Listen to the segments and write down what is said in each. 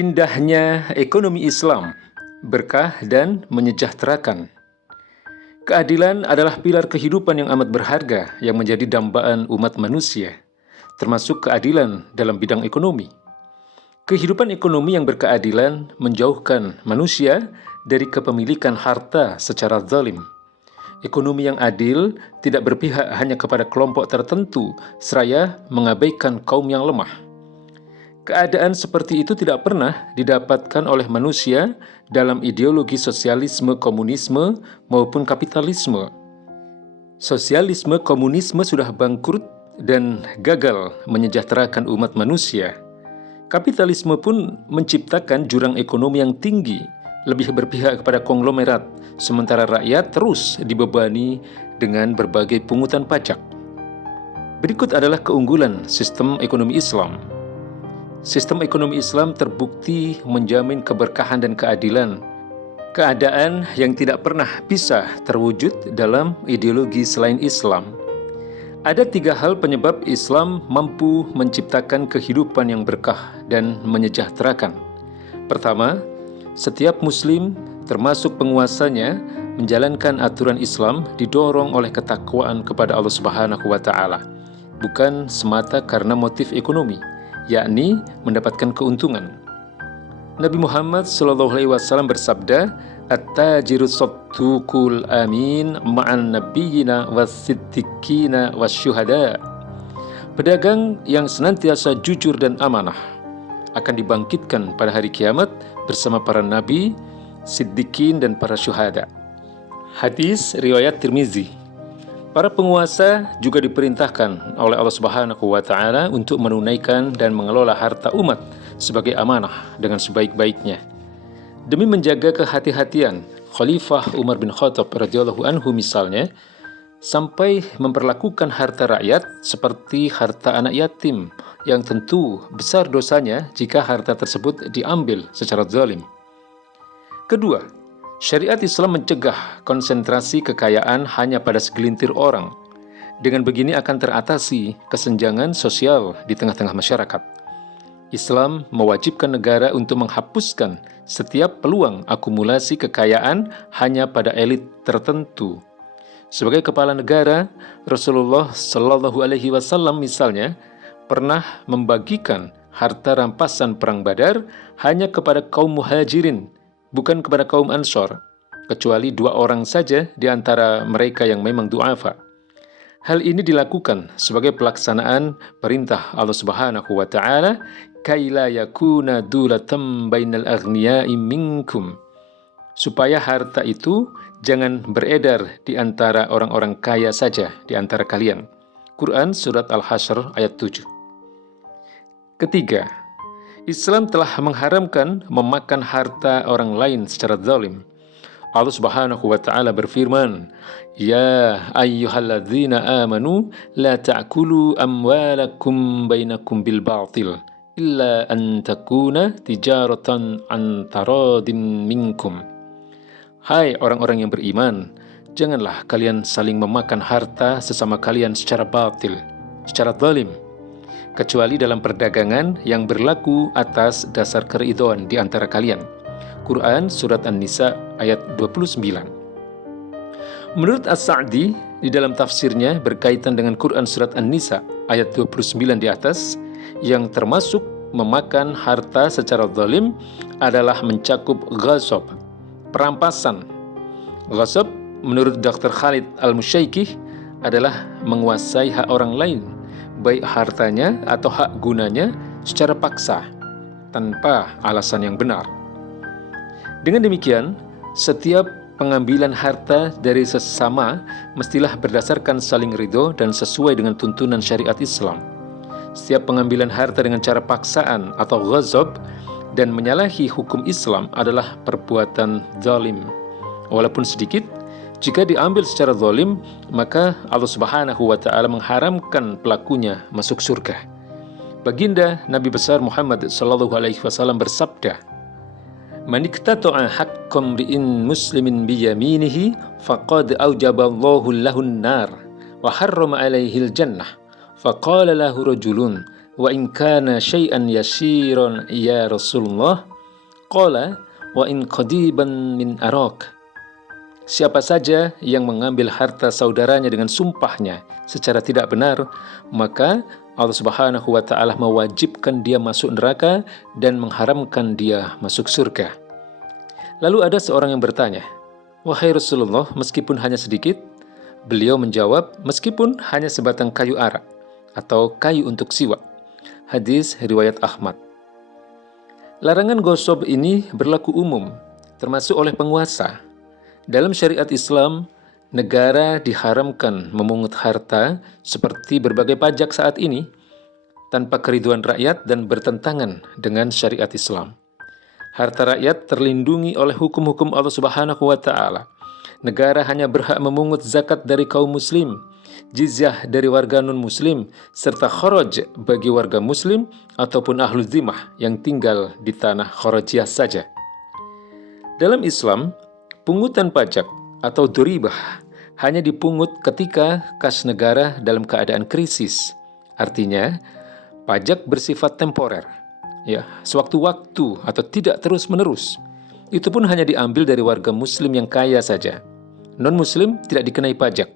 Indahnya ekonomi Islam, berkah dan menyejahterakan. Keadilan adalah pilar kehidupan yang amat berharga yang menjadi dambaan umat manusia, termasuk keadilan dalam bidang ekonomi. Kehidupan ekonomi yang berkeadilan menjauhkan manusia dari kepemilikan harta secara zalim. Ekonomi yang adil tidak berpihak hanya kepada kelompok tertentu, seraya mengabaikan kaum yang lemah. Keadaan seperti itu tidak pernah didapatkan oleh manusia dalam ideologi sosialisme, komunisme, maupun kapitalisme. Sosialisme, komunisme sudah bangkrut dan gagal menyejahterakan umat manusia. Kapitalisme pun menciptakan jurang ekonomi yang tinggi, lebih berpihak kepada konglomerat, sementara rakyat terus dibebani dengan berbagai pungutan pajak. Berikut adalah keunggulan sistem ekonomi Islam. Sistem ekonomi Islam terbukti menjamin keberkahan dan keadilan, keadaan yang tidak pernah bisa terwujud dalam ideologi selain Islam. Ada 3 hal penyebab Islam mampu menciptakan kehidupan yang berkah dan menyejahterakan. Pertama, setiap Muslim, termasuk penguasanya, menjalankan aturan Islam didorong oleh ketakwaan kepada Allah Subhanahu wa Ta'ala, bukan semata karena motif ekonomi, yakni mendapatkan keuntungan. Nabi Muhammad SAW bersabda, "At-tajiru sadduqul amin ma'an nabiyyina was-siddiqina wasyuhada." Pedagang yang senantiasa jujur dan amanah akan dibangkitkan pada hari kiamat bersama para nabi, siddiqin, dan para syuhada. Hadis riwayat Tirmizi. Para penguasa juga diperintahkan oleh Allah Subhanahu wa Ta'ala untuk menunaikan dan mengelola harta umat sebagai amanah dengan sebaik-baiknya. Demi menjaga kehati-hatian, Khalifah Umar bin Khattab radhiyallahu anhu misalnya sampai memperlakukan harta rakyat seperti harta anak yatim, yang tentu besar dosanya jika harta tersebut diambil secara zalim. Kedua, syariat Islam mencegah konsentrasi kekayaan hanya pada segelintir orang. Dengan begini akan teratasi kesenjangan sosial di tengah-tengah masyarakat. Islam mewajibkan negara untuk menghapuskan setiap peluang akumulasi kekayaan hanya pada elit tertentu. Sebagai kepala negara, Rasulullah Shallallahu Alaihi Wasallam misalnya pernah membagikan harta rampasan perang Badar hanya kepada kaum muhajirin, bukan kepada kaum Ansor, kecuali 2 orang saja di antara mereka yang memang du'afa. Hal ini dilakukan sebagai pelaksanaan perintah Allah Subhanahu wa Ta'ala, "Kaila yakuna dulatam bainal aghniyai minkum," supaya harta itu jangan beredar di antara orang-orang kaya saja di antara kalian. Quran Surat Al-Hasyr ayat 7. Ketiga, Islam telah mengharamkan memakan harta orang lain secara zalim. Allah Subhanahu wa Ta'ala berfirman, "Ya ayyuhalladzina amanu la ta'kulu amwalakum bainakum bil batil illa an takuna tijaratan an taradin minkum." Hai orang-orang yang beriman, janganlah kalian saling memakan harta sesama kalian secara batil, secara zalim, kecuali dalam perdagangan yang berlaku atas dasar keridhaan di antara kalian. Quran Surat An-Nisa ayat 29. Menurut As-Sa'di di dalam tafsirnya berkaitan dengan Quran Surat An-Nisa ayat 29 di atas, yang termasuk memakan harta secara zalim adalah mencakup ghasab, perampasan. Ghasab menurut Dr. Khalid Al-Musyaikih adalah menguasai hak orang lain, baik hartanya atau hak gunanya secara paksa, tanpa alasan yang benar. Dengan demikian, setiap pengambilan harta dari sesama mestilah berdasarkan saling ridho dan sesuai dengan tuntunan syariat Islam. Setiap pengambilan harta dengan cara paksaan atau ghazab dan menyalahi hukum Islam adalah perbuatan zalim. Walaupun sedikit, jika diambil secara zalim, maka Allah Subhanahu wa Ta'ala mengharamkan pelakunya masuk surga. Baginda Nabi besar Muhammad sallallahu alaihi wasallam bersabda, "Man iqtata'a haqqam ri'in muslimin biyaminihi faqad aujaballahu lahun nar wa harrama alaihil jannah." Faqala lahu rajulun, "Wa in kana syai'an yasiran ya Rasulullah?" Qala wa in qadiban min arak. Siapa saja yang mengambil harta saudaranya dengan sumpahnya secara tidak benar, maka Allah Subhanahu wa Ta'ala mewajibkan dia masuk neraka dan mengharamkan dia masuk surga. Lalu ada seorang yang bertanya, "Wahai Rasulullah, meskipun hanya sedikit?" Beliau menjawab, "Meskipun hanya sebatang kayu arak atau kayu untuk siwak." Hadis riwayat Ahmad. Larangan gosok ini berlaku umum, termasuk oleh penguasa. Dalam syariat Islam, negara diharamkan memungut harta seperti berbagai pajak saat ini tanpa keriduan rakyat dan bertentangan dengan syariat Islam. Harta rakyat terlindungi oleh hukum-hukum Allah Subhanahu wa Ta'ala. Negara hanya berhak memungut zakat dari kaum muslim, jizyah dari warga non-muslim, serta kharaj bagi warga muslim ataupun ahlu zimah yang tinggal di tanah kharajiyah saja. Dalam Islam, pungutan pajak atau doribah hanya dipungut ketika kas negara dalam keadaan krisis. Artinya, pajak bersifat temporer, sewaktu-waktu atau tidak terus-menerus. Itu pun hanya diambil dari warga muslim yang kaya saja. Non-muslim tidak dikenai pajak.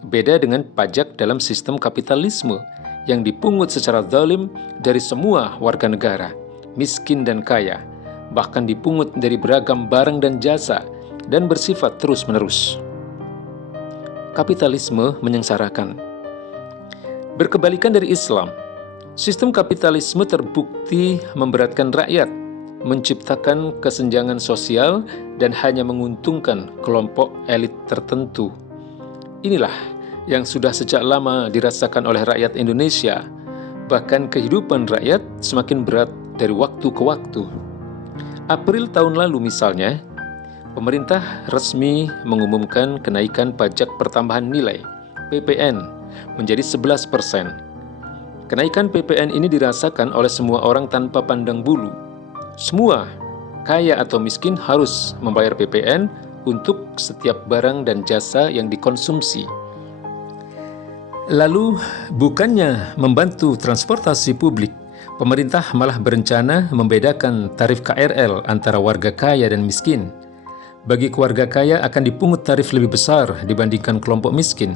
Beda dengan pajak dalam sistem kapitalisme yang dipungut secara zalim dari semua warga negara, miskin dan kaya, bahkan dipungut dari beragam barang dan jasa dan bersifat terus-menerus. Kapitalisme menyengsarakan. Berkebalikan dari Islam, sistem kapitalisme terbukti memberatkan rakyat, menciptakan kesenjangan sosial, dan hanya menguntungkan kelompok elit tertentu. Inilah yang sudah sejak lama dirasakan oleh rakyat Indonesia. Bahkan kehidupan rakyat semakin berat dari waktu ke waktu. April tahun lalu misalnya, pemerintah resmi mengumumkan kenaikan pajak pertambahan nilai (PPN) menjadi 11%. Kenaikan PPN ini dirasakan oleh semua orang tanpa pandang bulu. Semua, kaya atau miskin, harus membayar PPN untuk setiap barang dan jasa yang dikonsumsi. Lalu, bukannya membantu transportasi publik, pemerintah malah berencana membedakan tarif KRL antara warga kaya dan miskin. Bagi keluarga kaya akan dipungut tarif lebih besar dibandingkan kelompok miskin.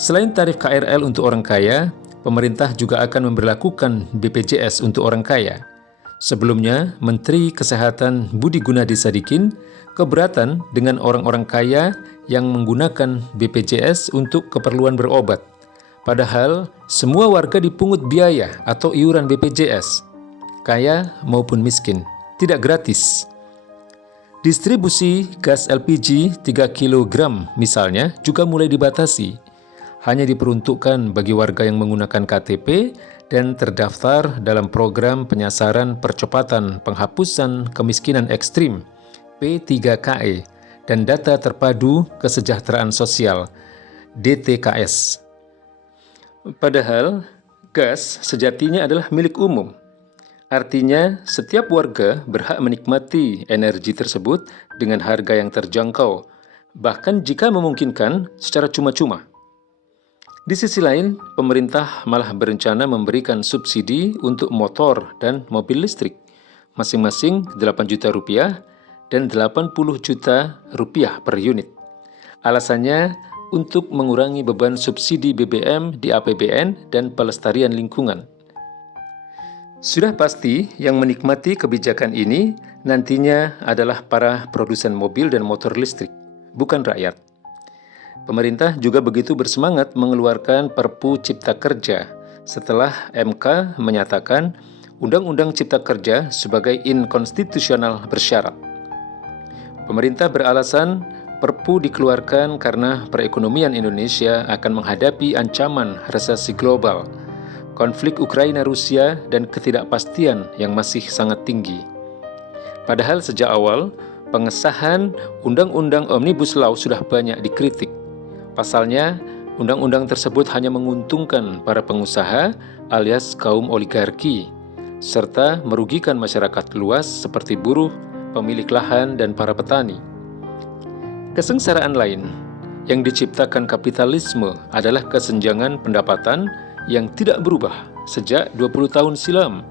Selain tarif KRL untuk orang kaya, pemerintah juga akan memberlakukan BPJS untuk orang kaya. Sebelumnya, Menteri Kesehatan Budi Gunadi Sadikin keberatan dengan orang-orang kaya yang menggunakan BPJS untuk keperluan berobat. Padahal, semua warga dipungut biaya atau iuran BPJS, kaya maupun miskin, tidak gratis. Distribusi gas LPG 3 kg misalnya juga mulai dibatasi. Hanya diperuntukkan bagi warga yang menggunakan KTP dan terdaftar dalam program penyasaran percepatan penghapusan kemiskinan ekstrim P3KE dan data terpadu kesejahteraan sosial DTKS. Padahal gas sejatinya adalah milik umum. Artinya setiap warga berhak menikmati energi tersebut dengan harga yang terjangkau, bahkan jika memungkinkan secara cuma-cuma. Di sisi lain, pemerintah malah berencana memberikan subsidi untuk motor dan mobil listrik, masing-masing 8 juta rupiah dan 80 juta rupiah per unit. Alasannya untuk mengurangi beban subsidi BBM di APBN dan pelestarian lingkungan. Sudah pasti yang menikmati kebijakan ini nantinya adalah para produsen mobil dan motor listrik, bukan rakyat. Pemerintah juga begitu bersemangat mengeluarkan Perpu Cipta Kerja setelah MK menyatakan Undang-Undang Cipta Kerja sebagai inkonstitusional bersyarat. Pemerintah beralasan Perpu dikeluarkan karena perekonomian Indonesia akan menghadapi ancaman resesi global, konflik Ukraina-Rusia, dan ketidakpastian yang masih sangat tinggi. Padahal sejak awal, pengesahan Undang-Undang Omnibus Law sudah banyak dikritik. Pasalnya, undang-undang tersebut hanya menguntungkan para pengusaha alias kaum oligarki, serta merugikan masyarakat luas seperti buruh, pemilik lahan, dan para petani. Kesengsaraan lain yang diciptakan kapitalisme adalah kesenjangan pendapatan yang tidak berubah sejak 20 tahun silam.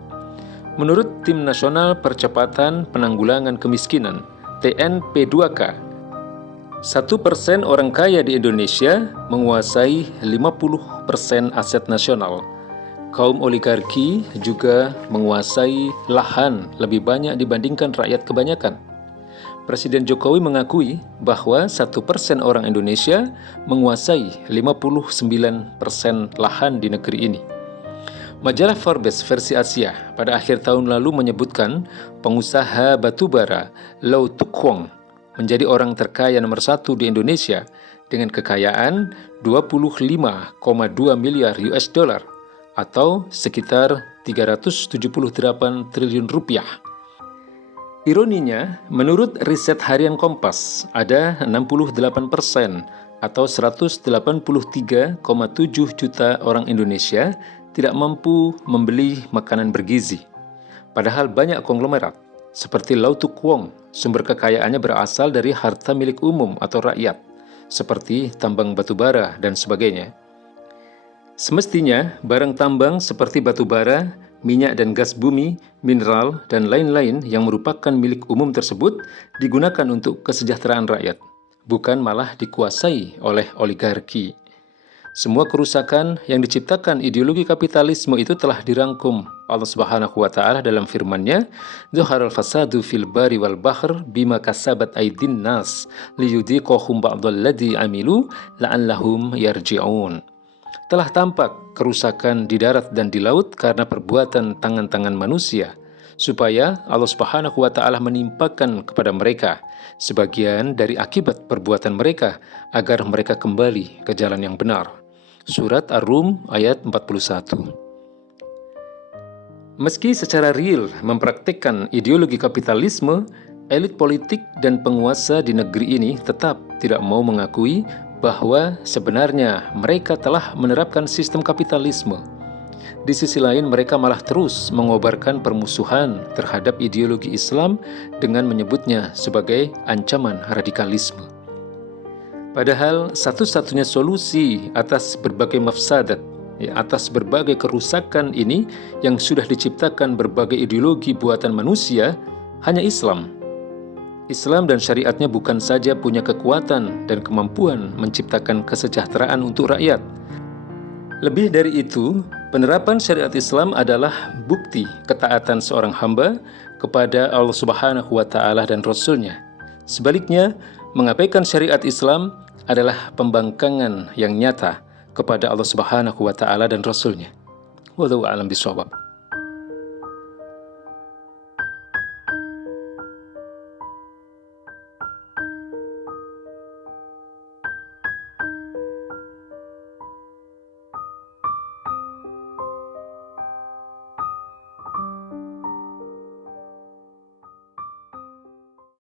Menurut Tim Nasional Percepatan Penanggulangan Kemiskinan, TNP2K, 1% orang kaya di Indonesia menguasai 50% aset nasional. Kaum oligarki juga menguasai lahan lebih banyak dibandingkan rakyat kebanyakan. Presiden Jokowi mengakui bahwa 1% orang Indonesia menguasai 59% lahan di negeri ini. Majalah Forbes versi Asia pada akhir tahun lalu menyebutkan pengusaha batubara Lau Tuk Hwang menjadi orang terkaya nomor 1 di Indonesia dengan kekayaan 25,2 miliar US dollar atau sekitar 378 triliun rupiah. Ironinya, menurut riset harian Kompas, ada 68% atau 183,7 juta orang Indonesia tidak mampu membeli makanan bergizi. Padahal banyak konglomerat, seperti Lau Tuk Hwang, sumber kekayaannya berasal dari harta milik umum atau rakyat, seperti tambang batubara dan sebagainya. Semestinya, barang tambang seperti batubara, minyak dan gas bumi, mineral, dan lain-lain yang merupakan milik umum tersebut digunakan untuk kesejahteraan rakyat, bukan malah dikuasai oleh oligarki. Semua kerusakan yang diciptakan ideologi kapitalisme itu telah dirangkum Allah Subhanahu wa Ta'ala dalam firman-Nya, "Zaharal fasadu fil bari wal bahr bima kasabat aydin nas liyudhiqahum ba'dalladzi amilu la'allahum yarji'un." Telah tampak kerusakan di darat dan di laut karena perbuatan tangan-tangan manusia, supaya Allah Subhanahu wa Ta'ala menimpakan kepada mereka sebagian dari akibat perbuatan mereka agar mereka kembali ke jalan yang benar. Surat Ar-Rum ayat 41. Meski secara real mempraktikkan ideologi kapitalisme, elit politik dan penguasa di negeri ini tetap tidak mau mengakui bahwa sebenarnya mereka telah menerapkan sistem kapitalisme. Di sisi lain, mereka malah terus mengobarkan permusuhan terhadap ideologi Islam dengan menyebutnya sebagai ancaman radikalisme. Padahal satu-satunya solusi atas berbagai mafsadat, atas berbagai kerusakan ini yang sudah diciptakan berbagai ideologi buatan manusia, hanya Islam. Islam dan syariatnya bukan saja punya kekuatan dan kemampuan menciptakan kesejahteraan untuk rakyat. Lebih dari itu, penerapan syariat Islam adalah bukti ketaatan seorang hamba kepada Allah Subhanahu wa Ta'ala dan Rasul-Nya. Sebaliknya, mengabaikan syariat Islam adalah pembangkangan yang nyata kepada Allah Subhanahu wa Ta'ala dan Rasul-Nya. Wallahu a'lam bishawab.